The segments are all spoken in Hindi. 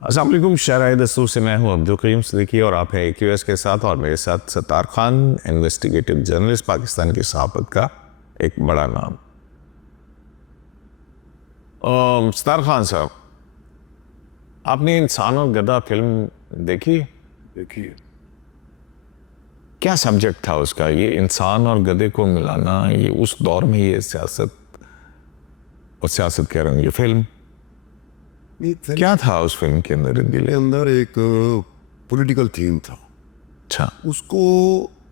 अस्सलाम वालेकुम, शराय दस्तूर से मैं हूं अब्दुल करीम सिद्दीकी और आप हैं AQS के साथ। और मेरे साथ सत्तार खान, इन्वेस्टिगेटिव जर्नलिस्ट, पाकिस्तान की सहाफत का एक बड़ा नाम। सत्तार खान साहब, आपने इंसान और गधा फिल्म देखी? देखिए, क्या सब्जेक्ट था उसका? ये इंसान और गधे को मिलाना, ये उस दौर में ये सियासत कह रहा हूँ, ये फिल्म क्या था उस फिल्म के अंदर? मेरे अंदर एक पॉलिटिकल थीम था। अच्छा, उसको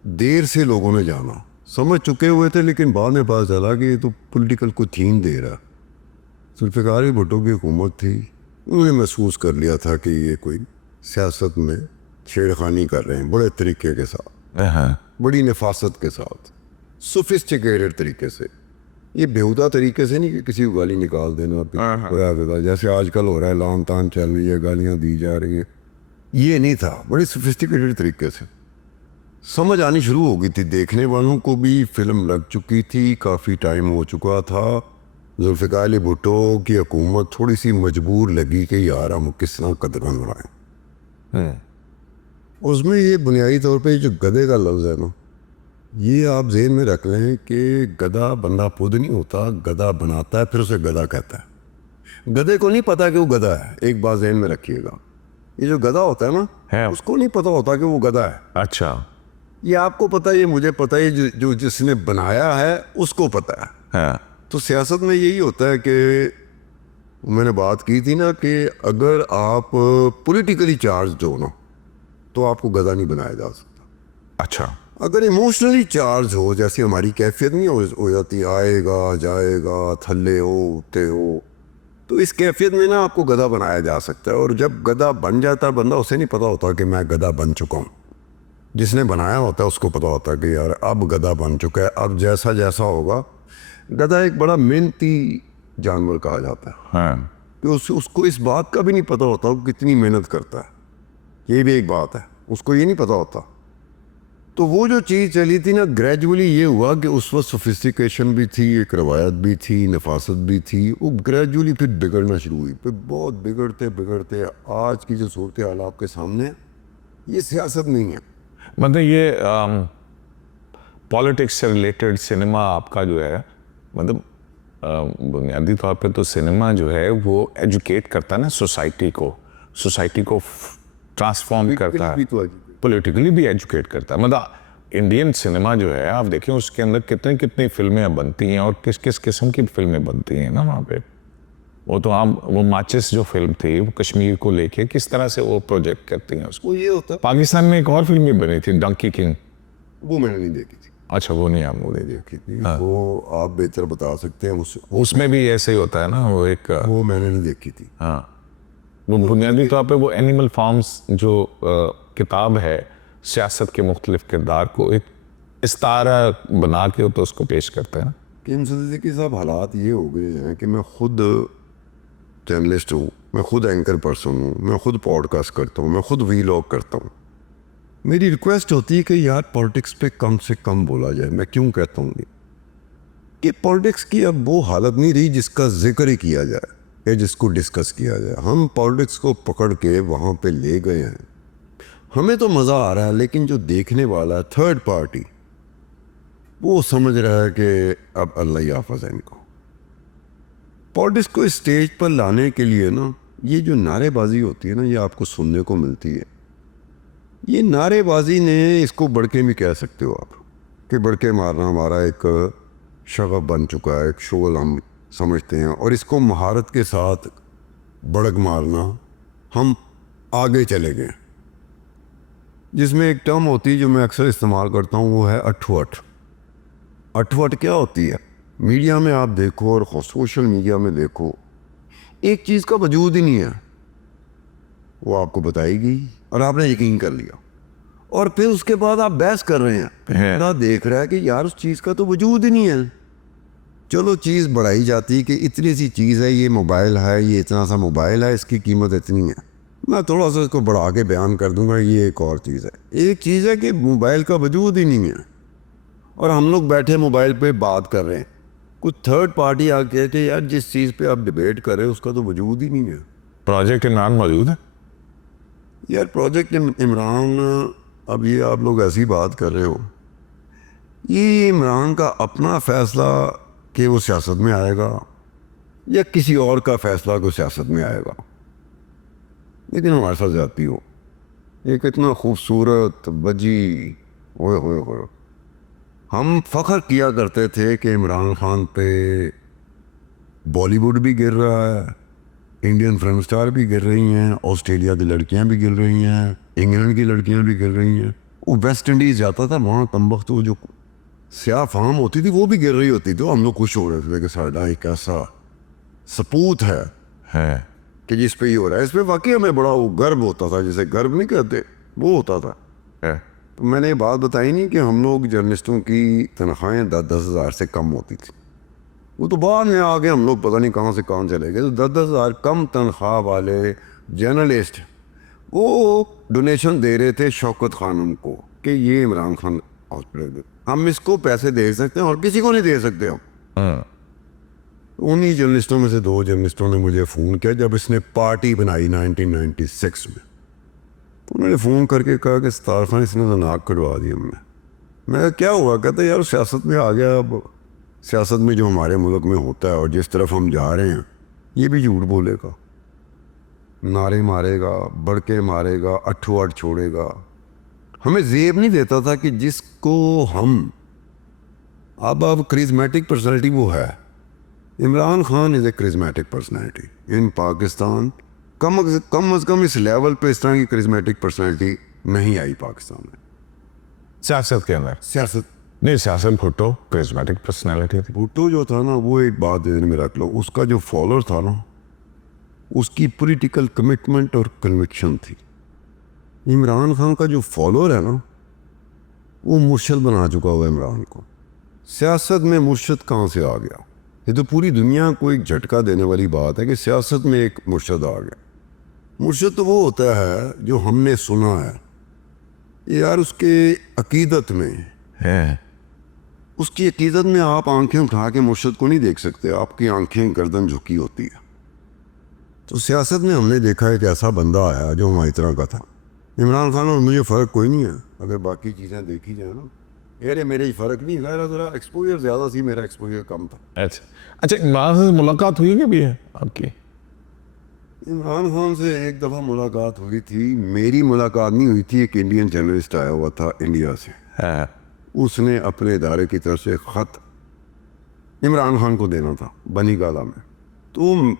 देर से लोगों ने जाना, समझ चुके हुए थे, लेकिन बाद में पता चला कि ये तो पॉलिटिकल को थीम दे रहा। जुल्फ़िकार भुट्टो की हुकूमत थी, उन्होंने महसूस कर लिया था कि ये कोई सियासत में छेड़खानी कर रहे हैं, बड़े तरीके के साथ, हाँ, बड़ी नफासत के साथ, सोफिस्टिकेटेड तरीके से। ये बेहुदा तरीके से नहीं कि किसी को गाली निकाल देना बया देता, जैसे आजकल हो रहा है, लान तान चल रही है, गालियां दी जा रही हैं। ये नहीं था, बड़ी सोफिस्टिकेटेड तरीके से समझ आनी शुरू हो गई थी। देखने वालों को भी फिल्म लग चुकी थी, काफ़ी टाइम हो चुका था। जुल्फ़िकार भुट्टो की हुकूमत थोड़ी सी मजबूर लगी कि यार हम किस तरह कदम बनाएं। उसमें ये बुनियादी तौर पे जो गधे का लफ्ज़ है ना, ये आप जेहन में रख लें कि गधा बंदा खुद नहीं होता, गधा बनाता है, फिर उसे गधा कहता है। गधे को नहीं पता कि वो गधा है, एक बात जेहन में रखिएगा। ये जो गधा होता है ना, है। उसको नहीं पता होता कि वो गधा है। अच्छा, ये आपको पता है, ये मुझे पता है, जो जिसने बनाया है उसको पता है। हाँ, तो सियासत में यही होता है कि मैंने बात की थी ना कि अगर आप पॉलिटिकली चार्ज हो ना, तो आपको गधा नहीं बनाया जा सकता। अच्छा, अगर इमोशनली चार्ज हो, जैसे हमारी कैफियत नहीं हो जाती, आएगा जाएगा, थल्ले हो उठते हो, तो इस कैफियत में ना आपको गधा बनाया जा सकता है। और जब गधा बन जाता है बंदा, उसे नहीं पता होता कि मैं गधा बन चुका हूँ। जिसने बनाया होता है उसको पता होता है कि यार अब गधा बन चुका है, अब जैसा जैसा होगा। गधा एक बड़ा मेहनती जानवर कहा जाता है हाँ, कि उसको इस बात का भी नहीं पता होता वो कितनी मेहनत करता है। ये भी एक बात है, उसको ये नहीं पता होता। तो वो जो चीज़ चली थी ना, ग्रेजुअली ये हुआ कि उस वक्त सोफिस्टिकेशन भी थी, एक रवायत भी थी, नफासत भी थी। वो ग्रेजुअली फिर बिगड़ना शुरू हुई, फिर बहुत बिगड़ते बिगड़ते आज की जो सूरत हाल आपके सामने है, ये सियासत नहीं है। मतलब ये पॉलिटिक्स से रिलेटेड सिनेमा आपका जो है, मतलब बुनियादी तौर पे तो सिनेमा जो है वो एजुकेट करता है ना सोसाइटी को ट्रांसफॉर्म करता है, पॉलिटिकली भी एजुकेट करता है। मतलब इंडियन सिनेमा जो है, आप देखें उसके अंदर कितनी कितनी फिल्में बनती हैं और किस किस किस्म की फिल्में बनती हैं ना वहाँ पे। वो तो आप, वो माचिस जो फिल्म थी, वो कश्मीर को लेके किस तरह से वो प्रोजेक्ट करती हैं उसको। वो ये होता है, पाकिस्तान में एक और फिल्म भी बनी थी, डंकी किंग। वो मैंने नहीं देखी थी। अच्छा, वो नहीं आपने देखी? देखी थी वो आप बेहतर बता सकते हैं मुझसे। उसमें भी ऐसे ही होता है ना, वो एक वो मैंने नहीं देखी थी। हाँ, वो बुनियादी तौर पे वो एनिमल फार्म्स जो किताब है, सियासत के मुख्तलिफ किरदार को एक इस्तारा बना के तो उसको पेश करते हैं। कि सिद्दीकी साहब, हालात ये हो गए हैं कि मैं खुद जर्नलिस्ट हूँ, मैं खुद एंकर पर्सन हूँ, मैं खुद पॉडकास्ट करता हूँ, मैं खुद वीलॉग करता हूँ। मेरी रिक्वेस्ट होती है कि यार पॉलिटिक्स पे कम से कम बोला जाए। मैं क्यों कहता हूँ कि पॉलिटिक्स की अब वो हालत नहीं रही जिसका जिक्र ही किया जाए या जिसको डिस्कस किया जाए। हम पॉलिटिक्स को पकड़ के वहाँ पे ले गए हैं। हमें तो मज़ा आ रहा है, लेकिन जो देखने वाला है, थर्ड पार्टी, वो समझ रहा है कि अब अल्लाह ही हाफ़िज़ है इनको। पॉलिटिक्स को स्टेज पर लाने के लिए ना, ये जो नारेबाजी होती है ना, ये आपको सुनने को मिलती है। ये नारेबाजी ने, इसको बड़के भी कह सकते हो आप, कि बड़के मारना हमारा एक शगफ बन चुका है, एक शोल हम समझते हैं। और इसको महारत के साथ बड़क मारना हम आगे चले गए। जिसमें एक टर्म होती है जो मैं अक्सर इस्तेमाल करता हूँ, वो है अठवट। अठवट क्या होती है? मीडिया में आप देखो और सोशल मीडिया में देखो, एक चीज़ का वजूद ही नहीं है, वो आपको बताएगी और आपने यकीन कर लिया, और फिर उसके बाद आप बहस कर रहे हैं। ना देख रहा है कि यार उस चीज़ का तो वजूद ही नहीं है। चलो चीज़ बढ़ाई जाती है कि इतनी सी चीज़ है, ये मोबाइल है, ये इतना सा मोबाइल है, इसकी कीमत इतनी है। मैं थोड़ा सा इसको बढ़ा के बयान कर दूंगा, ये एक और चीज़ है। एक चीज़ है कि मोबाइल का वजूद ही नहीं है और हम लोग बैठे मोबाइल पे बात कर रहे हैं। कुछ थर्ड पार्टी आके कि यार जिस चीज़ पे आप डिबेट कर रहे हो उसका तो वजूद ही नहीं है। प्रोजेक्ट इमरान मौजूद है। यार प्रोजेक्ट इमरान, अब ये आप लोग ऐसी बात कर रहे हो, ये इमरान का अपना फैसला कि वो सियासत में आएगा या किसी और का फैसला को सियासत में आएगा, लेकिन हमारे साथ जाती हो एक इतना खूबसूरत बजी, ओए होए होए, हम फख्र किया करते थे कि इमरान खान पे बॉलीवुड भी गिर रहा है, इंडियन फिल्म स्टार भी गिर रही हैं, ऑस्ट्रेलिया की लड़कियां भी गिर रही हैं, इंग्लैंड की लड़कियां भी गिर रही हैं। वो वेस्ट इंडीज़ जाता था, वहाँ तंबख्तू वो जो स्याह फाम होती थी वो भी गिर रही होती थी। तो हम लोग खुश हो रहे थे कि साਡਾ एक ऐसा सपूत है कि जिस पे ये हो रहा है, इस पर वाकई हमें बड़ा वो गर्व होता था, जिसे गर्व नहीं कहते वो होता था। तो मैंने ये बात बताई नहीं कि हम लोग जर्नलिस्टों की तनख्वाहें 10-10 हज़ार से कम होती थी। वो तो बाद में आगे हम लोग पता नहीं कहाँ से कहाँ चले गए। तो 10-10 हज़ार कम तनख्वाह वाले जर्नलिस्ट वो डोनेशन दे रहे थे शौकत खानम को कि ये इमरान खान हॉस्पिटल, हम इसको पैसे दे सकते हैं और किसी को नहीं दे सकते हम। उन्हीं जर्नलिस्टों में से 2 जर्नलिस्टों ने मुझे फ़ोन किया जब इसने पार्टी बनाई 1996 में। तो उन्होंने फ़ोन करके कहा कि सत्तार खान इसने तो नाक कटवा दी हमने। मैं कहा क्या हुआ? कहते यार सियासत में आ गया, अब सियासत में जो हमारे मुल्क में होता है और जिस तरफ हम जा रहे हैं, ये भी झूठ बोलेगा, नारे मारेगा, बड़के मारेगा, अट्ठू अट छोड़ेगा। हमें जेब नहीं देता था कि जिसको हम अब क्रिज्मेटिक पर्सनैलिटी वो है। Imran Khan is a charismatic personality in Pakistan. कम अज़ कम इस लेवल पे इस तरह की क्रिज्मेटिक पर्सनैलिटी नहीं आई पाकिस्तान में। सियासत के अंदर सियासत नहीं, सियासत भुट्टो करिश्मेटिक पर्सनालिटी थी। भुट्टो जो था ना, वो एक बात ध्यान में रख लो, उसका जो फॉलोअर था ना, उसकी पॉलिटिकल कमिटमेंट और कन्विक्शन थी। इमरान खान का जो फॉलोअर है ना, वो मुर्शद बना चुका हुआ है इमरान को। सियासत में मुर्शद कहाँ से आ गया? ये तो पूरी दुनिया को एक झटका देने वाली बात है कि सियासत में एक मुर्शद आ गया। मुर्शद तो वो होता है जो हमने सुना है, यार उसके अकीदत में है। उसकी अकीदत में आप आंखें उठा के मुर्शद को नहीं देख सकते, आपकी आंखें गर्दन झुकी होती है। तो सियासत में हमने देखा एक ऐसा बंदा आया जो हमारी तरह का था। इमरान खान और मुझे फ़र्क कोई नहीं है, अगर बाकी चीज़ें देखी जाए ना। यार मेरे ही फ़र्क नहीं है, ज़रा एक्सपोजर ज़्यादा थी, मेरा एक्सपोजर कम था। अच्छा, इमरान से मुलाकात हुई कभी है आपकी? इमरान खान से एक दफ़ा मुलाकात हुई थी। मेरी मुलाकात नहीं हुई थी, एक इंडियन जर्नलिस्ट आया हुआ था इंडिया से, उसने अपने इदारे की तरफ से ख़त इमरान खान को देना था बनी गाला में। तो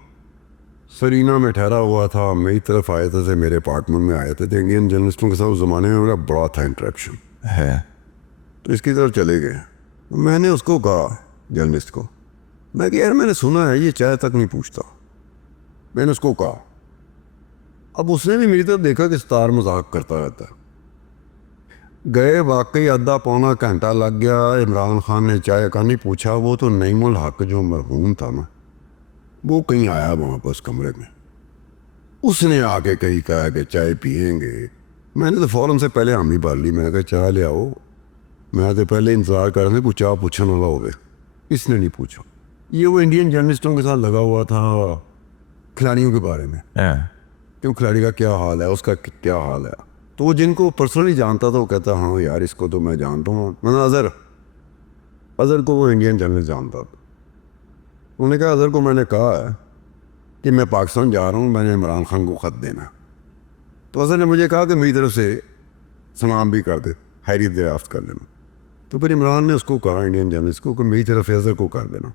सरीना में ठहरा हुआ था, मेरी तरफ आए थे, मेरे अपार्टमेंट में आए थे। इंडियन जर्नलिस्टों के साथ उस ज़माने में मेरा बड़ा था इंटरेक्शन है। तो इसकी तरफ चले गए। मैंने उसको कहा, जर्नलिस्ट को, मैं कि यार मैंने सुना है ये चाय तक नहीं पूछता। मैंने उसको कहा। अब उसने भी मेरी तरफ देखा कि स्टार मजाक करता रहता है। गए, वाकई आधा पौना घंटा लग गया। इमरान खान ने चाय का नहीं पूछा। वो तो नईमुल हक जो मरहूम था ना, वो कहीं आया वहाँ पर उस कमरे में। उसने आके कहीं कहा कि चाय पियेंगे। मैंने तो फ़ौरन से पहले हामी भर ली। मैंने कहा चाय ले आओ। मैं तो पहले इंतज़ार कर रहा था कुछ चाय पूछने वाला हो। इसने नहीं पूछा। ये वो इंडियन जर्नलिस्टों के साथ लगा हुआ था खिलाड़ियों के बारे में, क्यों खिलाड़ी का क्या हाल है, उसका क्या हाल है। तो वो जिनको पर्सनली जानता था वो कहता हाँ यार इसको तो मैं जानता हूँ। मैंने अज़हर को वो इंडियन जर्नलिस्ट जानता था। उन्होंने कहा अज़हर को मैंने कहा है कि मैं पाकिस्तान जा रहा हूँ, मैंने इमरान खान को ख़त देना। तो अज़हर ने मुझे कहा कि मेरी तरफ से सलाम भी कर दे, खैरियत दरियाफ्त कर लेना। तो फिर इमरान ने उसको कहा, इंडियन जर्नलिस्ट को, कि मेरी तरफ से अज़हर को कर देना।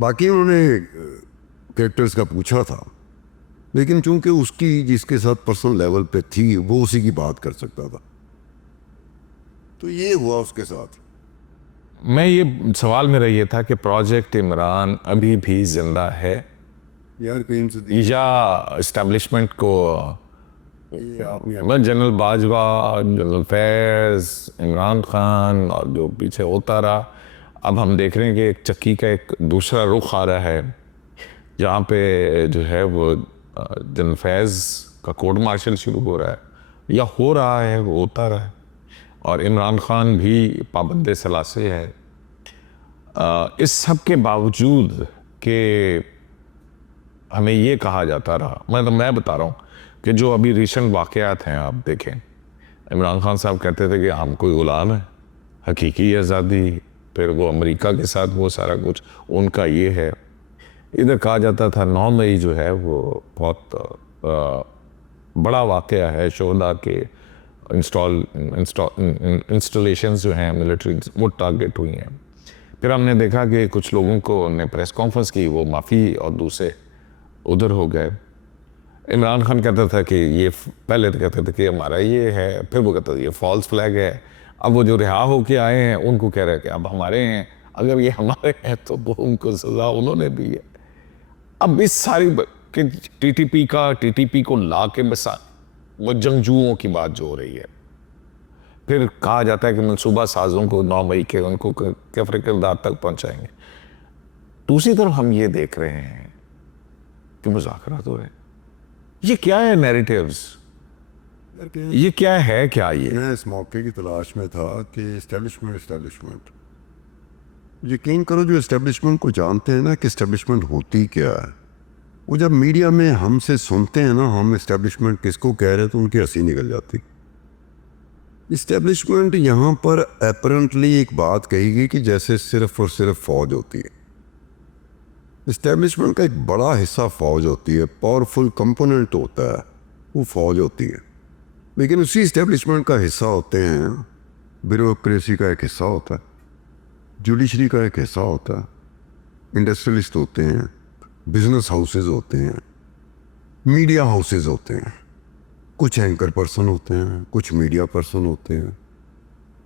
बाकी उन्होंने कैरेक्टर्स का पूछा था, लेकिन चूंकि उसकी जिसके साथ पर्सनल लेवल पे थी वो उसी की बात कर सकता था। तो ये हुआ उसके साथ। मैं ये सवाल मेरा ये था कि प्रोजेक्ट इमरान अभी भी जिंदा है यार कहीं से या इस्टेब्लिशमेंट को, जनरल बाजवा, जनरल फैज़, इमरान खान और जो पीछे होता रहा, अब हम देख रहे हैं कि एक चक्की का एक दूसरा रुख आ रहा है जहाँ पे जो है वो जनरल फैज़ का कोर्ट मार्शल शुरू हो रहा है या हो रहा है, वो होता रहा है, और इमरान खान भी पाबंदे सलासे है। इस सब के बावजूद कि हमें ये कहा जाता रहा, मतलब मैं बता रहा हूँ कि जो अभी रिसेंट वाक़यात हैं आप देखें, इमरान खान साहब कहते थे कि हम कोई गुलाम है, हकीकी आज़ादी, फिर वो अमेरिका के साथ वो सारा कुछ उनका ये है। इधर कहा जाता था 9 मई जो है वो बहुत बड़ा वाक़या है, शोहदा के इंस्टॉलेशन जो हैं मिलिट्री वो टारगेट हुई हैं। फिर हमने देखा कि कुछ लोगों को ने प्रेस कॉन्फ्रेंस की, वो माफ़ी और दूसरे उधर हो गए। इमरान खान कहता था कि ये पहले तो कहते थे कि हमारा ये है, फिर वो कहता था ये फॉल्स फ्लैग है। अब वो जो रिहा होके आए हैं उनको कह रहे हैं कि अब हमारे हैं, अगर ये हमारे हैं तो वो उनको सज़ा उन्होंने दी है। अब इस सारी कि टीटीपी को ला के बसा वो जंगजुओं की बात जो हो रही है। फिर कहा जाता है कि मनसूबा साजों को 9 मई के उनको कैफरे किरदार तक पहुंचाएंगे। दूसरी तरफ हम ये देख रहे हैं कि मुज़ाकरात हो रहे हैं। ये क्या है नैरेटिव्स, ये क्या है, क्या ये? मैं इस मौके की तलाश में था कि इस्टेब्लिशमेंट यकीन करो, जो इस्टेब्लिशमेंट को जानते हैं ना कि इस्टेब्लिशमेंट होती क्या है, वो जब मीडिया में हमसे सुनते हैं ना हम इस्टेब्लिशमेंट किसको कह रहे हैं तो उनकी हंसी निकल जाती। इस्टेब्लिशमेंट यहाँ पर अपरेंटली एक बात कही गई कि जैसे सिर्फ और सिर्फ फौज होती है। इस्टेब्लिशमेंट का एक बड़ा हिस्सा फौज होती है, पावरफुल कंपोनेंट होता है वो फौज होती है। लेकिन उसी इस्टेब्लिशमेंट का हिस्सा होते हैं ब्यूरोक्रेसी का एक हिस्सा होता है, जुडिशरी का एक हिस्सा होता है, इंडस्ट्रियलिस्ट होते हैं, बिजनेस हाउसेज होते हैं, मीडिया हाउसेज होते हैं, कुछ एंकर पर्सन होते हैं, कुछ मीडिया पर्सन होते हैं।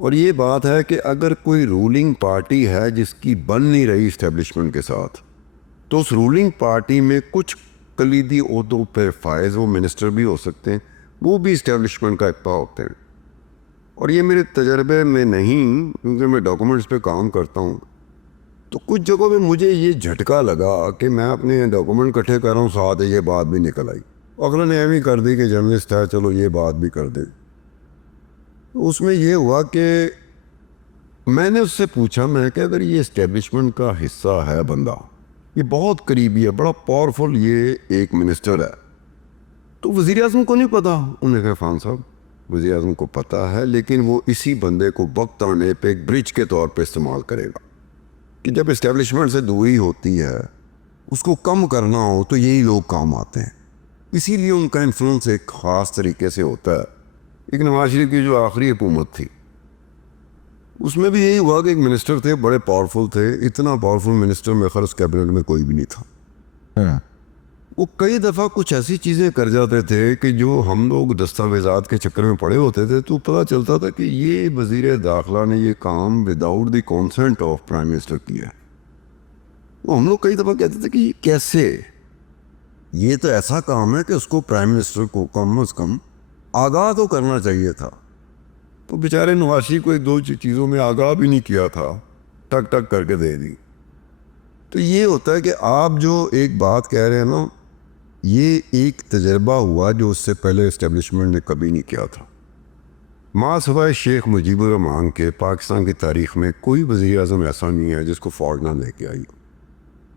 और ये बात है कि अगर कोई रूलिंग पार्टी है जिसकी बन नहीं रही इस्टेब्लिशमेंट के साथ, तो उस रूलिंग पार्टी में कुछ कलीदी ओहदों पर फायज वो मिनिस्टर भी हो सकते हैं, वो भी इस्टेब्लिशमेंट का हिस्सा होते हैं। और ये मेरे तजर्बे में नहीं, क्योंकि मैं डॉक्यूमेंट्स पे काम करता हूँ, तो कुछ जगहों पे मुझे ये झटका लगा कि मैं अपने डॉक्यूमेंट इकट्ठे कर रहा हूँ, साथ ये बात भी निकल आई। अगले ने एम ही कर दी कि जर्नलिस्ट है, चलो ये बात भी कर दे। तो उसमें ये हुआ कि मैंने उससे पूछा, मैं कि अगर ये इस्टेब्लिशमेंट का हिस्सा है बंदा, ये बहुत करीबी है, बड़ा पावरफुल ये एक मिनिस्टर है, तो वज़ीर आज़म को नहीं पता? उन्होंने कहा फ़ान साहब वज़ीर आज़म को पता है, लेकिन वो इसी बंदे को वक्त आने पे एक ब्रिज के तौर पे इस्तेमाल करेगा कि जब इस्टेब्लिशमेंट से दूरी होती है उसको कम करना हो तो यही लोग काम आते हैं। इसीलिए उनका इन्फ्लुएंस एक ख़ास तरीके से होता है। एक नवाज शरीफ की जो आखिरी हुकूमत थी उसमें भी यही हुआ कि एक मिनिस्टर थे, बड़े पावरफुल थे, इतना पावरफुल मिनिस्टर मेरे ख्याल उस कैबिनेट में कोई भी नहीं था। वो कई दफ़ा कुछ ऐसी चीज़ें कर जाते थे कि जो हम लोग दस्तावेज़ात के चक्कर में पड़े होते थे तो पता चलता था कि ये वज़ीर दाखिला ने ये काम without the consent of prime minister किया है। तो हम लोग कई दफ़ा कहते थे कि ये कैसे, ये तो ऐसा काम है कि उसको प्राइम मिनिस्टर को कम अज़ कम आगाह तो करना चाहिए था। तो बेचारे नवाज शरीफ को एक दो चीज़ों में आगाह भी नहीं किया था, टक टक करके दे दी। तो ये होता है कि आप जो एक बात कह रहे हैं ना, ये एक तजर्बा हुआ जो उससे पहले इस्टेब्लिशमेंट ने कभी नहीं किया था। माँ सिवाय शेख मुजीबुर रहमान के पाकिस्तान की तारीख़ में कोई वज़ीर आज़म ऐसा नहीं है जिसको फ़ौज ना लेके आई।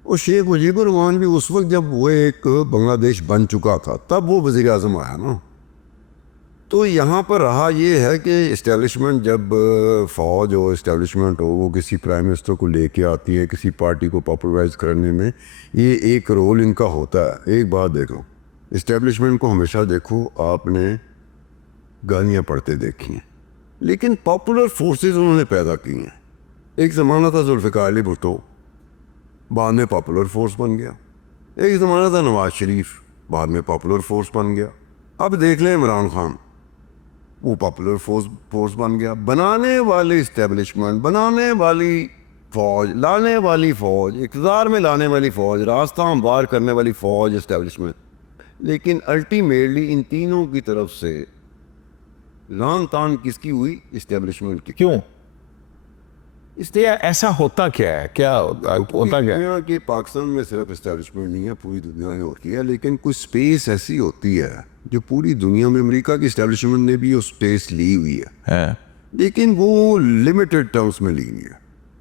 और शेख मुजीबुर रहमान भी उस वक्त जब वो एक बांग्लादेश बन चुका था तब वो वज़ीर आज़म आया ना। तो यहाँ पर रहा ये है कि इस्टेब्लिशमेंट, जब फ़ौज हो, इस्टेब्लिशमेंट हो, वो किसी प्राइम मिनिस्टर को लेके आती है किसी पार्टी को पॉपुलराइज करने में, ये एक रोल इनका होता है। एक बात देखो, इस्टेब्लिशमेंट को हमेशा देखो आपने गालियाँ पढ़ते देखी हैं, लेकिन पॉपुलर फोर्सेस उन्होंने पैदा की हैं। एक ज़माना था जुल्फ़िकार अली भुट्टो, बाद में पॉपुलर फोर्स बन गया। एक ज़माना था नवाज शरीफ, बाद में पॉपुलर फोर्स बन गया। अब देख लें इमरान खान, वो पॉपुलर फोर्स बन गया। बनाने वाली इस्टेब्लिशमेंट, बनाने वाली फ़ौज, लाने वाली फ़ौज, इक़्तिदार में लाने वाली फ़ौज, रास्ता हमवार करने वाली फ़ौज इस्टेब्लिशमेंट। लेकिन अल्टीमेटली इन तीनों की तरफ से लान तान किसकी हुई? इस्टेब्लिशमेंट की। क्यों? इसलिए ऐसा होता क्या है, क्या होता क्या है? कि पाकिस्तान में सिर्फ इस्टेब्लिशमेंट नहीं है, पूरी दुनिया में होती है, लेकिन कुछ स्पेस ऐसी होती है जो पूरी दुनिया में, अमेरिका की इस्टेब्लिशमेंट ने भी वो स्पेस ली हुई है, लेकिन वो लिमिटेड टर्म्स में ली हुई है।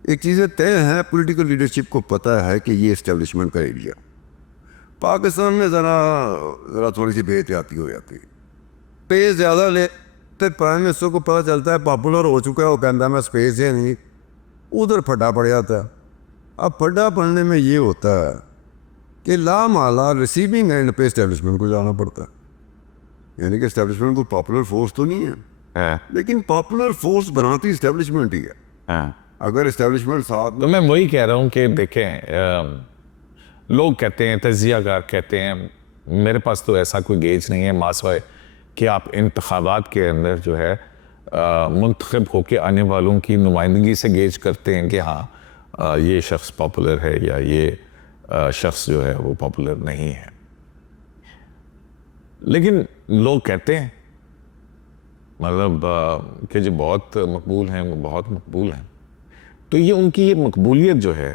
एक चीज़ें तय है, पॉलिटिकल लीडरशिप को पता है कि ये इस्टेब्लिशमेंट का एरिया, पाकिस्तान में ज़रा थोड़ी सी बेहतियाती हो जाती है। स्पेस ज़्यादा लेते प्राइम मिनिस्टर को पता चलता है पॉपुलर हो चुका है, वो कहता मैं स्पेस है नहीं, उधर फटा पड़ जाता है। अब फटा पड़ने में ये होता है कि लामाला रिसीविंग एंड पे इस्टेब्लिशमेंट को जाना पड़ता है। यानी कि इस्टेब्लिशमेंट कोई पॉपुलर फोर्स तो नहीं है, लेकिन पॉपुलर फोर्स बनाती इस्टेब्लिशमेंट ही है। अगर इस्टेब्लिशमेंट साथ तो मैं वही कह रहा हूँ कि देखें, लोग कहते हैं, तजियाकार कहते हैं, मेरे पास तो ऐसा कोई गेज नहीं है मासवाए कि आप इंतखाबात के अंदर जो है मुंतखब होके आने वालों की नुमाइंदगी से गेज करते हैं कि हाँ ये शख्स पॉपुलर है या ये शख्स जो है वो पॉपुलर नहीं है। लेकिन लोग कहते हैं मतलब कि जो बहुत मकबूल हैं वो बहुत मकबूल हैं, तो ये उनकी ये मकबूलियत जो है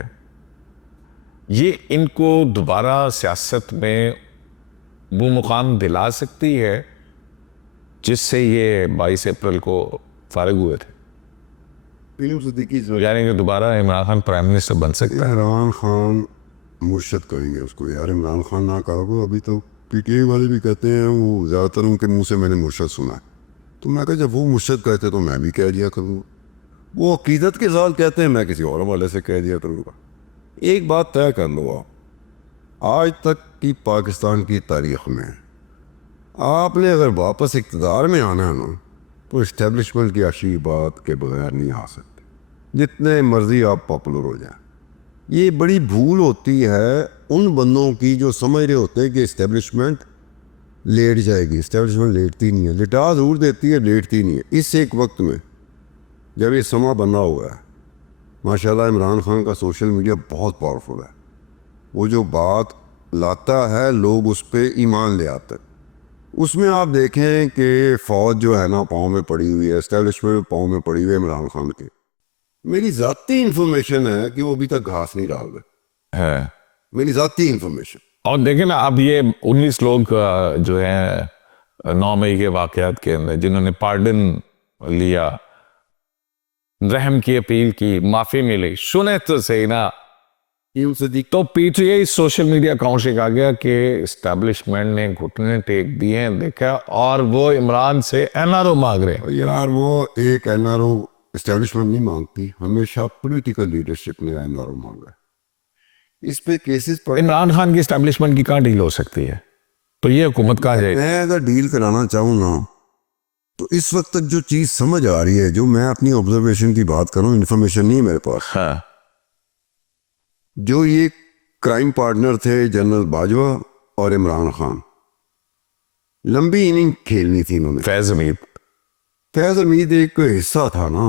ये इनको दोबारा सियासत में वो मुकाम दिला सकती है जिससे ये 22 अप्रैल को फारिग हुए थे, फिल्म सिद्दीकी यानी कि दोबारा इमरान खान प्राइम मिनिस्टर बन सकता है। इमरान खान मुर्शद कहेंगे उसको, यार इमरान खान ना कहो। अभी तो पीटीआई वाले भी कहते हैं, वो ज़्यादातर उनके मुंह से मैंने मुर्शद सुना है। तो मैं कहा जब वो मुर्शद कहते तो मैं भी कह दिया करूँ, वो अकीदत के साथ कहते हैं, मैं किसी और वाले से कह दिया करूँगा। एक बात तय कर लो आप, आज तक की पाकिस्तान की तारीख में आपने अगर वापस इक़्तिदार में आना है ना, तो इस्टेब्लिशमेंट की अच्छी बात के बगैर नहीं आ सकते, जितने मर्जी आप पॉपुलर हो जाए। ये बड़ी भूल होती है उन बंदों की जो समझ रहे होते हैं कि इस्टेब्लिशमेंट लेट जाएगी। इस्टेब्लिशमेंट लेटती नहीं है, लिटा ज़रूर देती है, लेटती नहीं है। इस एक वक्त में जब ये समा बना हुआ है, माशाल्लाह इमरान खान का सोशल मीडिया बहुत पावरफुल है। वो जो बात लाता है लोग उस पर ईमान ले आते हैं। उसमें आप देखें कि फ़ौज जो है ना पाँव में पड़ी हुई है, इस्टेब्लिशमेंट पाँव में पड़ी हुई है इमरान खान के। मेरी ज़ाती इंफॉर्मेशन है कि वो अभी तक घास नहीं डाल रहे है। मेरी ज़ाती इंफॉर्मेशन। और देखें ना, अब ये 19 लोग जो हैं 9 मई के वाक़यात के अंदर जिन्होंने पार्डन लिया, रहम की अपील की, माफ़ी मिली, सुने तो सही ना। तो पीटीआई सोशल मीडिया अकाउंट से कहा गया कि इस्टेब्लिशमेंट ने घुटने टेक दिए हैं, देखा, और वो इमरान से एनआरओ मांग रहे हैं। यार वो एक एनआरओ इस्टेब्लिशमेंट नहीं मांगती, हमेशा पॉलिटिकल लीडरशिप ने एनआरओ मांगा है। इस पे केसेस पर इमरान खान की इस्टेब्लिशमेंट की कहाँ डील हो सकती है? तो ये हुकूमत कहाँ जाएगी? मैं अगर डील कराना चाहूँ ना, तो इस वक्त तक जो चीज़ समझ आ रही है, जो मैं अपनी ऑब्जर्वेशन की बात करूँ, इन्फॉर्मेशन नहीं है मेरे पास, हाँ, जो ये क्राइम पार्टनर थे जनरल बाजवा और इमरान खान, लंबी इनिंग खेलनी थी इन्होंने। फैज हमीद एक हिस्सा था ना,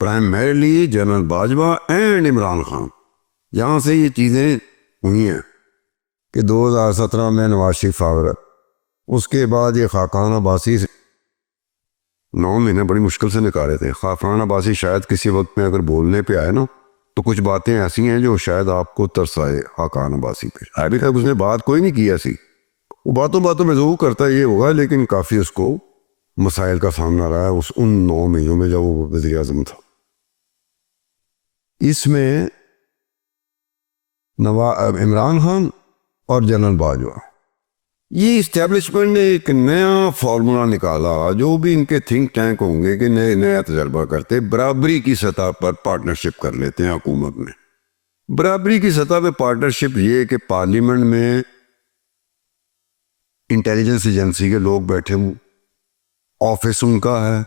primarily general Bajwa and Imran Khan. यहाँ से ये चीज़ें हुई हैं कि 2017 में नवाज शरीफ आ गया, उसके बाद ये खाकान अब्बासी 9 महीने बड़ी मुश्किल से निकाले थे। खाकान अब्बासी शायद किसी वक्त में अगर बोलने पे आए ना, तो कुछ बातें ऐसी हैं जो शायद आपको तरस आए खाकान अब्बासी पे। अभी तक उसने बात कोई नहीं की ऐसी, वो बातों में ज़रूर करता ये होगा, लेकिन काफ़ी उसको मसाइल का सामना रहा है उन 9 महीनों में जब वो वज़ीर आज़म था। इसमें इमरान खान और जनरल बाजवा, ये इस्टेब्लिशमेंट ने एक नया फार्मूला निकाला। जो भी इनके थिंक टैंक होंगे कि नया तजर्बा करते, बराबरी की सतह पर पार्टनरशिप कर लेते हैं हुकूमत में। बराबरी की सतह पे पार्टनरशिप ये कि पार्लियामेंट में इंटेलिजेंस एजेंसी के लोग बैठे हों, ऑफिस उनका है,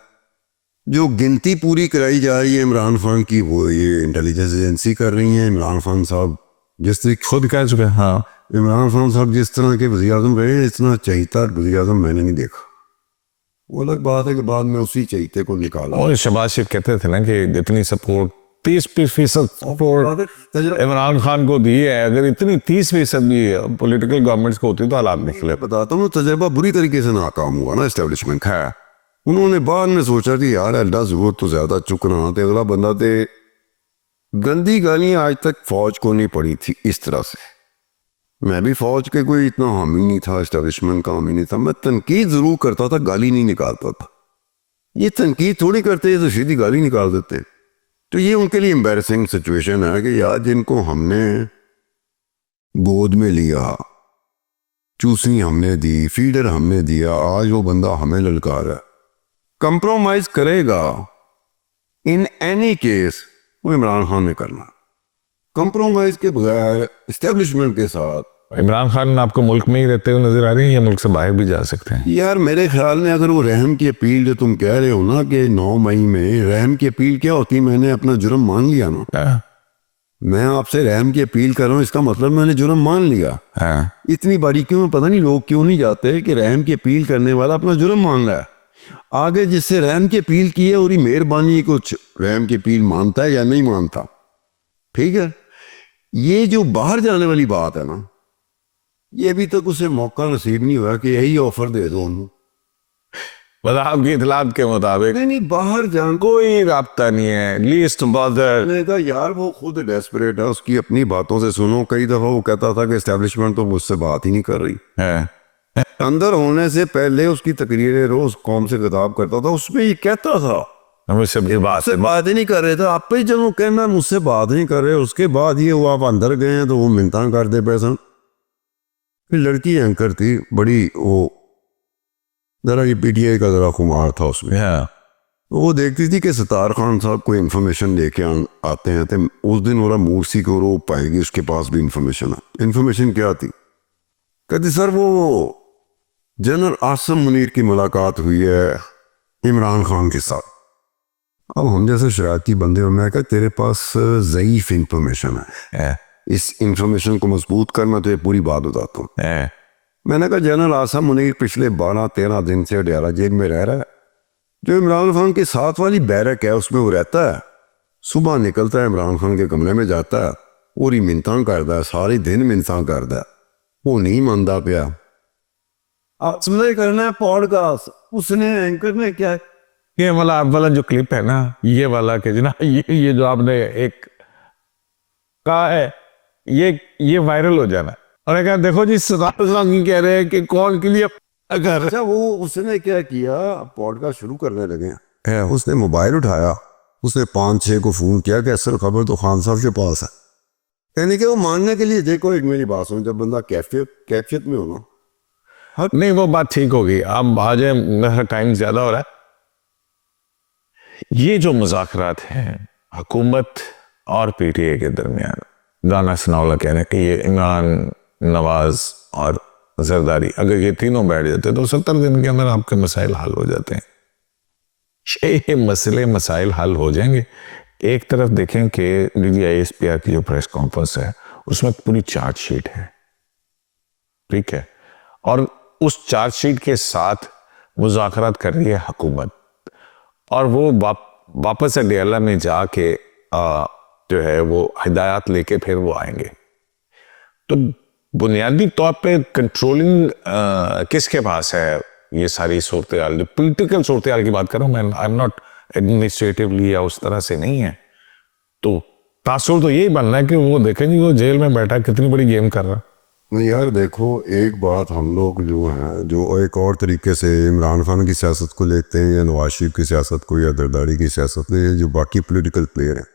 जो गिनती पूरी कराई जा रही है इमरान खान की, वो ये इंटेलिजेंस एजेंसी कर रही है। इमरान खान साहब जिस तरीके खुद कह चुके हैं। हाँ, इमरान खान साहब जिस तरह के वज़ीर आज़म रहे, इतना चहीता वज़ीर आज़म मैंने नहीं देखा। वो अलग बात है कि बाद में उसी चहीते को निकाला। और शहबाज शरीफ कहते थे ना कि जितनी सपोर्ट 30% सपोर्ट इमरान खान को दी है, अगर इतनी 30% भी पॉलिटिकल गवर्नमेंट्स को होती तो हालात निकले। बताता हूँ, तजर्बा बुरी तरीके से नाकाम हुआ ना इस्टेब्लिशमेंट है। उन्होंने बाद में सोचा कि यार अल्लाह ज़रूरत तो ज़्यादा चुक रहा थे, अगला बंदा थे। गंदी गालियाँ आज तक फौज को नहीं पड़ी थी इस तरह से। मैं भी फौज के कोई इतना हामी नहीं था, इस्टेब्लिशमेंट का हामी नहीं था। मैं तनकीद ज़रूर करता था, गाली नहीं निकालता था। ये तनकीद थोड़ी करते तो सीधी गाली निकाल देते। तो ये उनके लिए एम्बैरेसिंग सिचुएशन है कि यार जिनको हमने गोद में लिया, चूसनी हमने दी, फीडर हमने दिया, आज वो बंदा हमें ललकार है। कंप्रोमाइज करेगा इन एनी केस वो इमरान खान ने करना, कंप्रोमाइज के बगैर इस्टेब्लिशमेंट के साथ। इमरान खान आपको मुल्क में ही रहते हुए नजर आ रहे हैं या मुल्क से बाहर भी जा सकते हैं? यार मेरे ख्याल में अगर वो रहम की अपील जो तुम कह रहे हो ना कि 9 मई में रहम की अपील क्या होती, मैंने अपना जुर्म मान लिया ना। हाँ, मैं आपसे रहम की अपील कर रहा हूँ, इसका मतलब मैंने जुर्म मान लिया। हाँ। इतनी बारीकियों में पता नहीं लोग क्यों नहीं जाते कि रहम की अपील करने वाला अपना जुर्म मान रहा है। आगे जिससे रहम की अपील की है और मेहरबानी कुछ रहम की अपील मानता है या नहीं मानता, ठीक है। ये जो बाहर जाने वाली बात है ना, ये अभी तक उसे मौका नसीब नहीं हुआ कि यही ऑफर दे दो उन्हें। मतलब आपकी इतलात के मुताबिक नहीं बाहर जान कोई राब्ता नहीं है, लीस्ट बॉदर। मैंने कहा यार वो खुद डेस्परेट है, उसकी अपनी बातों से सुनो। कई दफा वो कहता था कि एस्टेब्लिशमेंट तो मुझसे बात ही नहीं कर रही। है। अंदर होने से पहले उसकी तकरीरें रोज कौम से खिताब करता था, उसमें ये कहता था मुझसे भी बात मुझसे बात ही नहीं कर रहे थे। आप पे जब वो कहना मुझसे बात नहीं कर रहे, उसके बाद ये वो आप अंदर गए हैं तो वो मिन्नता कर दे पैसा। फिर लड़की एंकर थी बड़ी, वो जरा ये पीटीआई का जरा खुमार था उसमें। है। वो देखती थी कि सतार खान साहब कोई इन्फॉर्मेशन लेके आते हैं, तो उस दिन मेरा मूड सी को रो पाएगी उसके पास भी इन्फॉर्मेशन है। इन्फॉर्मेशन क्या थी? कहती सर वो जनरल आसम मुनीर की मुलाकात हुई है इमरान खान के साथ। अब हम जैसे शरारती बंदे, हमने कहा तेरे पास ज़ईफ इंफॉर्मेशन है, इस इंफॉर्मेशन को मजबूत करना तो ये पूरी बात बताता हूँ। मैंने कहा जनरल आसम मुनीर पिछले 12-13 दिन से डेरा जेल में रह रहा है। जो इमरान खान के साथ वाली बैरक है उसमें वो रहता है। सुबह निकलता है इमरान खान के कमरे में जाता है और ही मिन्नतां करता है, सारी दिन मिन्नतां करता है। वो नहीं मानता पिया। सुनने करना है पॉडकास्ट, उसने एंकर ने क्या ये वाला जो क्लिप है ना, ये वाला के जनाब, ये जो आपने एक कहा है, ये वायरल हो जाना। और कहा देखो जी सदारत कह रहे हैं कि कौन के लिए अगर अच्छा वो उसने क्या किया, पॉडकास्ट शुरू करने लगे, उसने मोबाइल उठाया, उसने 5-6 को फोन किया कि असल खबर तो खान साहब के पास है। यानी कि वो मानने के लिए, देखो एक मेरी बात सुनो, जब बंदा कैफियत में हो ना, नहीं वो बात ठीक होगी। अब आज मेरा टाइम ज्यादा हो रहा है। ये जो मुज़ाकरात हैं हुकूमत और पीटीए के दरमियान, दाना सनाउल्लाह कह रहे हैं कि ये इमरान, नवाज और जरदारी अगर ये तीनों बैठ जाते तो 70 दिन के अंदर आपके मसाइल हल हो जाते हैं। ये मसले मसाइल हल हो जाएंगे। एक तरफ देखें कि DGISPR की जो प्रेस कॉन्फ्रेंस है उसमें पूरी चार्जशीट है, ठीक है, और उस चार्जशीट के साथ मुज़ाकरात कर रही है हुकूमत, और वो वापस से डेला में जाके जो है वो हिदायत लेके फिर वो आएंगे। तो बुनियादी तौर पे कंट्रोलिंग किसके पास है ये सारी सूरत हाल? जो पोलिटिकल सूरत हाल की बात कर रहा हूँ मैं, आई एम नॉट एडमिनिस्ट्रेटिवली या उस तरह से नहीं है। तो तासुर तो यही बनना है कि वो देखेंगे वो जेल में बैठा कितनी बड़ी गेम कर रहा। नहीं यार देखो, एक बात हम लोग जो हैं, जो एक और तरीके से इमरान खान की सियासत को लेते हैं या नवाज शरीफ की सियासत को या जरदारी की सियासत में, जो बाकी पॉलिटिकल प्लेयर हैं,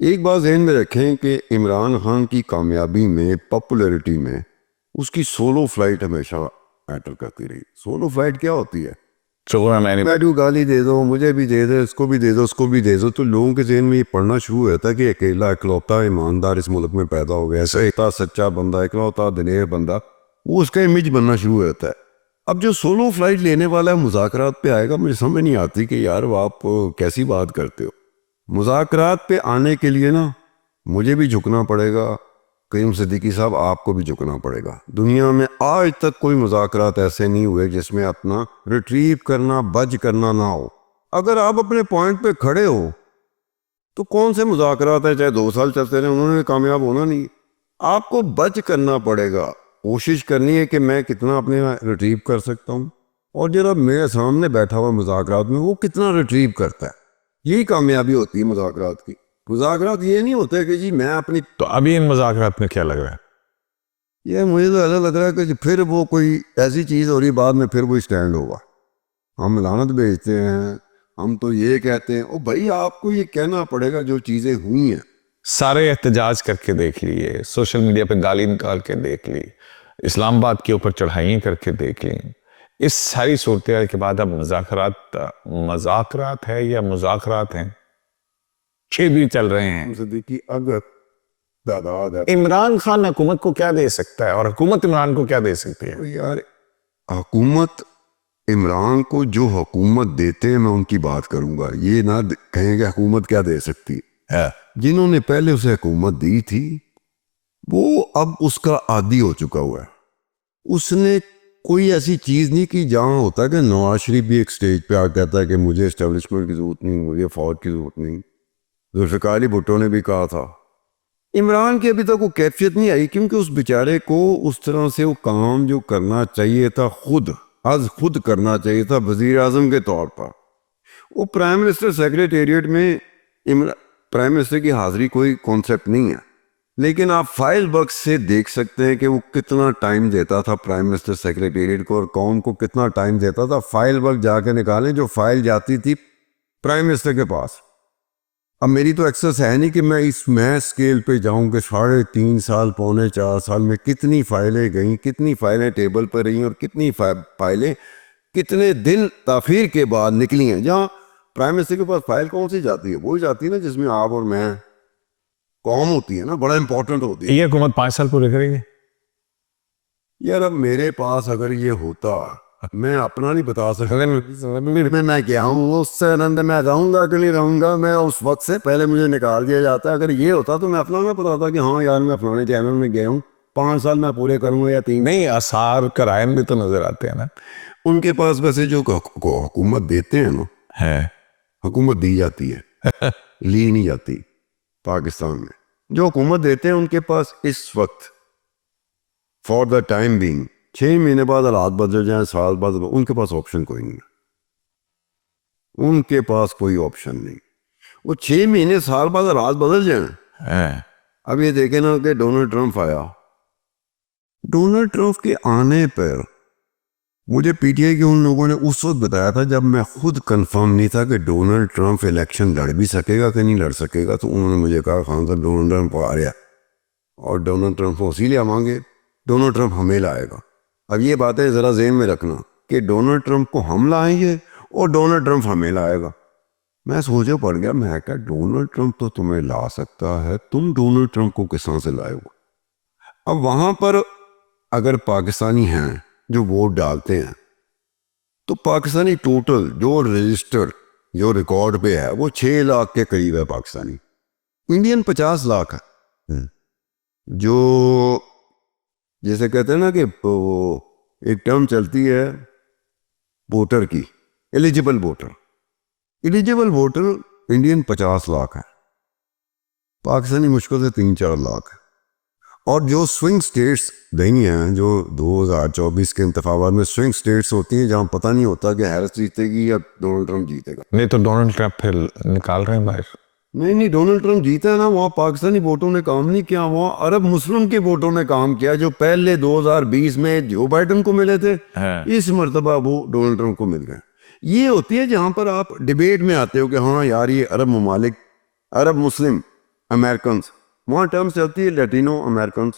एक बात ज़हन में रखें कि इमरान खान की कामयाबी में, पॉपुलैरिटी में, उसकी सोलो फ्लाइट हमेशा मैटर करती रही। सोलो फ्लाइट क्या होती है? मैडू गाली दे दो, मुझे भी दे दो, इसको भी दे दो, उसको भी दे दो, तो लोगों के जहन में ये पढ़ना शुरू होता है कि अकेला इकलौता ईमानदार इस मुल्क में पैदा हो गया, ऐसा इतना सच्चा बंदा, इकलौता दिलेर बंदा, वो उसका इमेज बनना शुरू होता है। अब जो सोलो फ्लाइट लेने वाला है मुज़ाकरात पे आएगा, मुझे समझ नहीं आती कि यार वो आप कैसी बात करते हो। मुज़ाकरात पे आने के लिए ना मुझे भी झुकना पड़ेगा, करीम सिद्दीकी साहब आपको भी झुकना पड़ेगा। दुनिया में आज तक कोई मुज़ाकरात ऐसे नहीं हुए जिसमें अपना रिट्रीव करना, बच करना ना हो। अगर आप अपने पॉइंट पे खड़े हो तो कौन से मुज़ाकरात है, चाहे 2 साल चलते रहे, उन्होंने कामयाब होना नहीं। आपको बच करना पड़ेगा, कोशिश करनी है कि मैं कितना अपने रिट्रीव कर सकता हूँ, और जरा मेरे सामने बैठा हुआ मुज़ाकरात में वो कितना रिट्रीव करता है। यही कामयाबी होती है मुज़ाकरात की। मुज़ाकरात ये नहीं होते कि जी मैं अपनी, तो अभी इन मुज़ाकरात में क्या लग रहा है? ये मुझे तो ऐसा लग रहा है कि फिर वो कोई ऐसी चीज़ हो रही, बाद में फिर कोई स्टैंड होगा। हम लानत भेजते हैं, हम तो ये कहते हैं, ओ भाई आपको ये कहना पड़ेगा जो चीज़ें हुई हैं। सारे एहतजाज करके देख लिए, सोशल मीडिया पे गाली निकाल के देख ली, इस्लामाबाद के ऊपर चढ़ाइयाँ करके देख लें। इस सारी सूरत के बाद अब मज़ाकरात है या मुज़ाकरात हैं, ये भी चल रहे हैं। देखिए अगर दादा इमरान खान हुकूमत को क्या दे सकता है और हुकूमत इमरान को क्या दे सकती है? यार हुकूमत इमरान को जो हुकूमत देते हैं मैं उनकी बात करूंगा, ये ना कहेंगे हुकूमत क्या दे सकती है। जिन्होंने पहले उसे हुकूमत दी थी वो अब उसका आदी हो चुका हुआ है। उसने कोई ऐसी चीज़ नहीं की जहाँ होता है कि नवाज शरीफ भी एक स्टेज पे आ कहता है कि मुझे इस्टेब्लिशमेंट की ज़रूरत नहीं, मुझे फौज की ज़रूरत नहीं। जुल्फ़िकार अली भुट्टो ने भी कहा था। इमरान की अभी तक वो कैफियत नहीं आई क्योंकि उस बेचारे को उस तरह से वो काम जो करना चाहिए था खुद करना चाहिए था वज़ीर आज़म के तौर पर। वो प्राइम मिनिस्टर सेक्रेटेरिएट में प्राइम मिनिस्टर की हाज़िरी कोई कॉन्सेप्ट नहीं है, लेकिन आप फाइल वर्क से देख सकते हैं कि वो कितना टाइम देता था प्राइम मिनिस्टर सेक्रेटेरिएट को और कौन को कितना टाइम देता था। फाइल वर्क जाके निकालें जो फाइल जाती थी प्राइम मिनिस्टर के पास। अब मेरी तो एक्सेस है नहीं कि मैं इस स्केल पे जाऊं कि 3.5 साल पौने 4 साल में कितनी फाइलें गई, कितनी फाइलें टेबल पर रही और कितनी फाइलें कितने दिन ताखीर के बाद निकली हैं। जहाँ प्राइम मिनिस्टर के पास फाइल कौन सी जाती है? वही जाती है ना जिसमें आप और मैं कौम होती है ना, बड़ा इंपॉर्टेंट होती है। ये हुकूमत 5 साल पूरे करेगी? यार अब मेरे पास अगर ये होता, मैं अपना नहीं बता सकता मैं क्या हूँ उससे आनंद में रहूंगा कि नहीं रहूंगा। मैं उस वक्त से पहले मुझे निकाल दिया जाता। अगर ये होता तो मैं अपना मैं बताता कि हाँ यार मैं फलाने चैनल में गया हूँ, 5 साल मैं पूरे करूंगा या 3। नहीं, आसार करायम भी तो नजर आते हैं ना। उनके पास वैसे जो हुकूमत देते हैं ना, है हुकूमत दी जाती है ली नहीं जाती। पाकिस्तान में जो हुकूमत देते हैं उनके पास इस वक्त फॉर द टाइम बीइंग 6 महीने बाद हालात बदल जाए, साल बाद, उनके पास ऑप्शन कोई नहीं है। उनके पास कोई ऑप्शन नहीं। वो 6 महीने साल बाद हालात बदल जाए। अब ये देखे ना कि डोनाल्ड ट्रंप आया। डोनाल्ड ट्रंप के आने पर मुझे पीटीआई के उन लोगों ने उस वक्त बताया था जब मैं खुद कंफर्म नहीं था कि डोनाल्ड ट्रंप इलेक्शन लड़ भी सकेगा कि नहीं लड़ सकेगा, तो उन्होंने मुझे कहा खान साहब डोनाल्ड ट्रंप आ रहा और डोनाल्ड ट्रंप को इसीलिए आवांगे, डोनाल्ड ट्रंप हमें लाएगा। अब ये बातें ज़रा ज़हन में रखना कि डोनाल्ड ट्रंप को हम लाएंगे और डोनाल्ड ट्रंप हमें लाएगा। मैं सोचे पड़ गया, मैं क्या डोनाल्ड ट्रंप तो तुम्हें ला सकता है, तुम डोनाल्ड ट्रंप को किस तरह से लाएगा? अब वहाँ पर अगर पाकिस्तानी हैं जो वोट डालते हैं तो पाकिस्तानी टोटल जो रजिस्टर्ड जो रिकॉर्ड पे है वो 6 लाख के करीब है पाकिस्तानी। इंडियन 50 लाख है। जो जैसे कहते हैं ना कि एक टर्म चलती है वोटर की, एलिजिबल वोटर इंडियन 50 लाख है, पाकिस्तानी मुश्किल से 3-4 लाख है। और जो स्विंग स्टेट्स नहीं हैं, जो 2024 के इंतखाबात में स्विंग स्टेट्स होती हैं जहां पता नहीं होता कि हैरिस जीतेगी या डोनाल्ड ट्रंप जीतेगा। नहीं तो डोनाल्ड ट्रंप फिर निकाल रहे हैं बाहर। नहीं डोनाल्ड ट्रंप जीता है ना, वहाँ पाकिस्तानी वोटों ने काम नहीं किया, वहाँ अरब मुस्लिम के वोटों ने काम किया जो पहले 2020 में जो बाइडन को मिले थे। इस मरतबा वो डोनाल्ड ट्रंप को मिल गए। ये होती है जहाँ पर आप डिबेट में आते हो कि हाँ यार ये अरब ममालिक, अरब मुस्लिम अमेरिकन, वहाँ टर्म चलती है Latino American,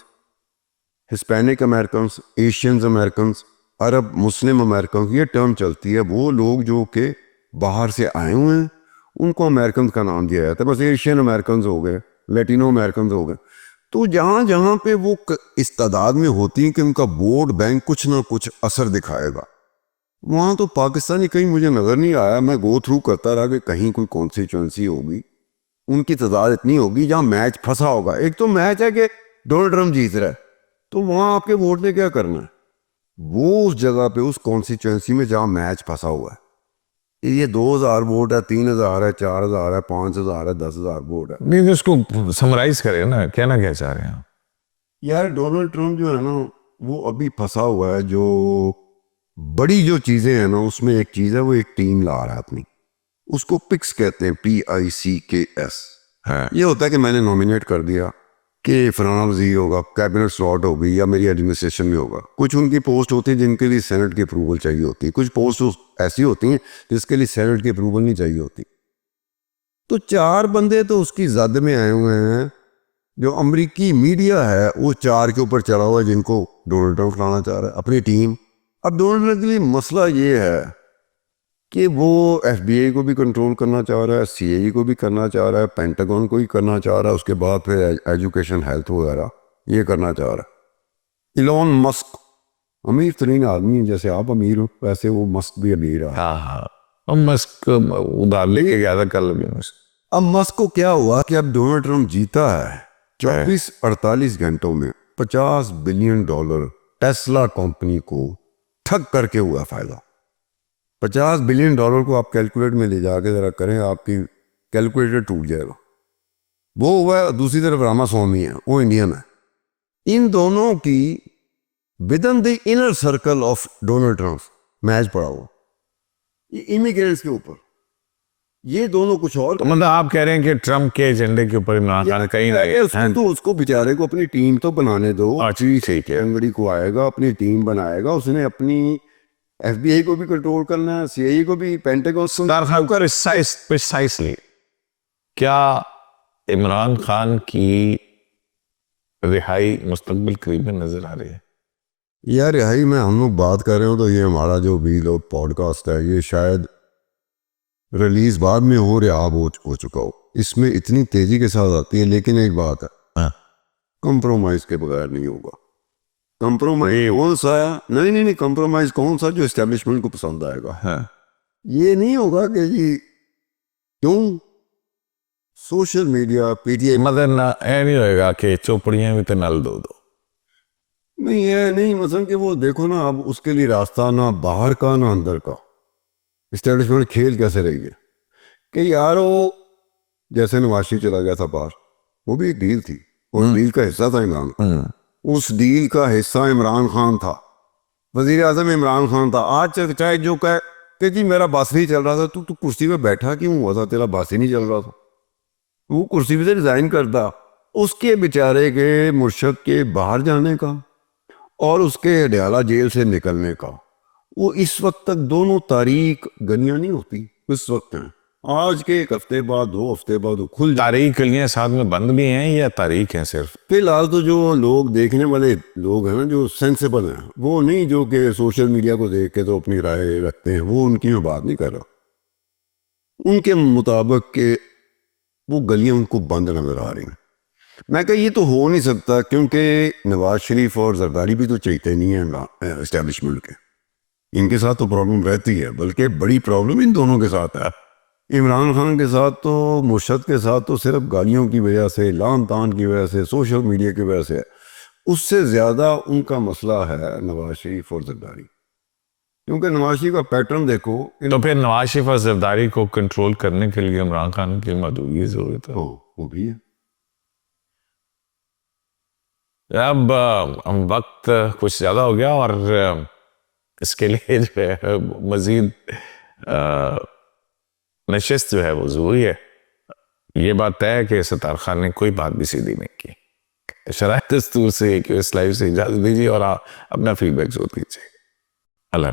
Hispanic American, Asians American, Arab Muslim American, ये टर्म चलती है। वो लोग जो कि बाहर से आए हुए हैं उनको अमेरिकन का नाम दिया जाता है। बस एशियन अमेरिकन हो गए, लैटिनो अमेरिकन हो गए। तो जहाँ जहाँ पे वो इस तादाद में होती हैं कि उनका वोट बैंक कुछ ना कुछ असर दिखाएगा, वहाँ तो पाकिस्तानी कहीं मुझे नज़र नहीं आया। मैं गो थ्रू करता रहा कि कहीं कोई कॉन्स्टिट्यूंसी होगी, उनकी तादाद इतनी होगी जहाँ मैच फंसा होगा। एक तो मैच है कि डोनाल्ड ट्रंप जीत रहा है, तो वहाँ आपके वोट ने क्या करना है? वो उस जगह पे उस कॉन्स्टिट्यूंसी में जहाँ मैच फंसा हुआ है, ये 2000 वोट है, 3000 है, 4000 है, 5000 है, 10,000 वोट है। नहीं, उसको समराइज करें ना, कहना क्या चाह रहे हैं? यार डोनाल्ड ट्रंप जो है ना वो अभी फंसा हुआ है। जो बड़ी जो चीज़ें हैं ना उसमें एक चीज़ है, वो एक टीम ला रहा है अपनी, उसको पिक्स कहते हैं, PICKS। ये होता है कि मैंने नॉमिनेट कर दिया कि फलाना वज़ीर होगा, कैबिनेट स्लॉट होगी या मेरी एडमिनिस्ट्रेशन में होगा। कुछ उनकी पोस्ट होती है जिनके लिए सेनेट की अप्रूवल चाहिए होती है, कुछ पोस्ट ऐसी होती हैं जिसके लिए सेनेट की अप्रूवल नहीं चाहिए होती। तो 4 बंदे तो उसकी जद में आए हुए हैं, जो अमेरिकी मीडिया है वो 4 के ऊपर चढ़ा हुआ है जिनको डोनाल्ड ट्रंप लाना चाह रहा है अपनी टीम। अब डोनाल्ड ट्रंप के लिए मसला ये है कि वो FBI को भी कंट्रोल करना चाह रहा है, CIA को भी करना चाह रहा है, पेंटागन को भी करना चाह रहा है, उसके बाद फिर एजुकेशन हेल्थ वगैरह ये करना चाह रहा है। इलॉन मस्क अमीर तरीन आदमी है, जैसे आप अमीर हो वैसे वो मस्क भी अमीर है। हाँ हाँ, और मस्क उधार लेके गया था कल भी मुझसे। अब मस्क को क्या हुआ कि अब डोनाल्ड ट्रंप जीता है 24-48 घंटों में $50 बिलियन टेस्ला कंपनी को ठग करके हुआ फायदा। $50 बिलियन को आप कैलकुलेट में ले जाके जरा करें, आपकी कैलकुलेटर टूट जाएगा। वो हुआ है। दूसरी तरफ रामास्वामी है, वो इंडियन है। इन दोनों की with in the inner circle of Donald Trump match पड़ा हुआ इमिग्रेंट्स के ऊपर। ये दोनों कुछ और तो मतलब आप कह रहे हैं कि ट्रम्प के एजेंडे के ऊपर इमरान खान कहीं ना कहीं तो उसको बेचारे को अपनी टीम तो बनाने दो। ठीक है। जनवरी को आएगा, अपनी टीम बनाएगा, उसने अपनी FBI को भी कंट्रोल करना है, CIA को भी, पेंटागन का प्रिसाइसली क्या इमरान खान की रिहाई मुस्तकबिल करीब में नजर आ रही है? यार रिहाई में हम लोग बात कर रहे हो तो ये हमारा जो भी लोग पॉडकास्ट है ये शायद रिलीज बाद में हो रहा हो चुका हो, इसमें इतनी तेजी के साथ आती है। लेकिन एक बात है, हाँ। कंप्रोमाइज के बगैर नहीं होगा। कंप्रोमाइज कौन सा है? नहीं, कंप्रोमाइज कौन सा जो एस्टेब्लिशमेंट को पसंद आएगा। हाँ। ये नहीं होगा कि जी क्यों सोशल मीडिया PTI मतलब ना ऐ नहीं होएगा कि चौपड़ियां भी तो नल दो नहीं है, नहीं मतलब कि वो देखो ना, अब उसके लिए रास्ता ना बाहर का ना अंदर का। एस्टेब्लिशमेंट खेल कैसे रही है कि यार वो जैसे नवाशी चला गया था बाहर, वो भी एक डील थी, उस डील का हिस्सा था इमरान खान। उस डील का हिस्सा इमरान खान था, वजीर आजम इमरान खान था। आज चाहे जो कहे कि जी मेरा बस नहीं चल रहा था, तू कुर्सी पे बैठा क्यों हुआ था, तेरा बस ही नहीं चल रहा था, वो कुर्सी पे से रिजाइन करता। उसके बेचारे के मुर्शद के बाहर जाने का और उसके अडयाला जेल से निकलने का, वो इस वक्त तक दोनों तारीख गनियां नहीं होती इस वक्त हैं। आज के 1 हफ्ते बाद 2 हफ्ते बाद वो खुल जाए। तारीख गलियां साथ में बंद भी हैं या तारीख हैं सिर्फ? फिलहाल तो जो लोग देखने वाले लोग हैं ना, जो सेंसेबल हैं, वो नहीं जो कि सोशल मीडिया को देख के तो अपनी राय रखते हैं, वो उनकी मैं बात नहीं कर रहा। उनके मुताबिक के वो गलियां उनको बंद नजर आ रही हैं। मैं कहा ये तो हो नहीं सकता, क्योंकि नवाज शरीफ और जरदारी भी तो चाहते नहीं है एस्टेब्लिशमेंट के। इनके साथ तो प्रॉब्लम रहती है, बल्कि बड़ी प्रॉब्लम इन दोनों के साथ है। इमरान खान के साथ तो, मुर्शद के साथ तो सिर्फ गालियों की वजह से, लान तान की वजह से, सोशल मीडिया की वजह से। उससे ज़्यादा उनका मसला है नवाज शरीफ और जरदारी, क्योंकि नवाज शरीफ का पैटर्न देखो। तो फिर नवाज शरीफ और जरदारी को कंट्रोल करने के लिए इमरान खान की मौजूदगी जरूरत है। वो भी है। अब वक्त कुछ ज़्यादा हो गया और इसके लिए जो है मज़ीद नशिस्त जो है वो ज़रूरी है। ये बात तय है कि सत्तार खान ने कोई बात भी सीधी नहीं की। शराइत दस्तूर से कि इस लाइव से इजाज़त दीजिए और अपना फीडबैक ज़रूर दीजिए। अल्लाह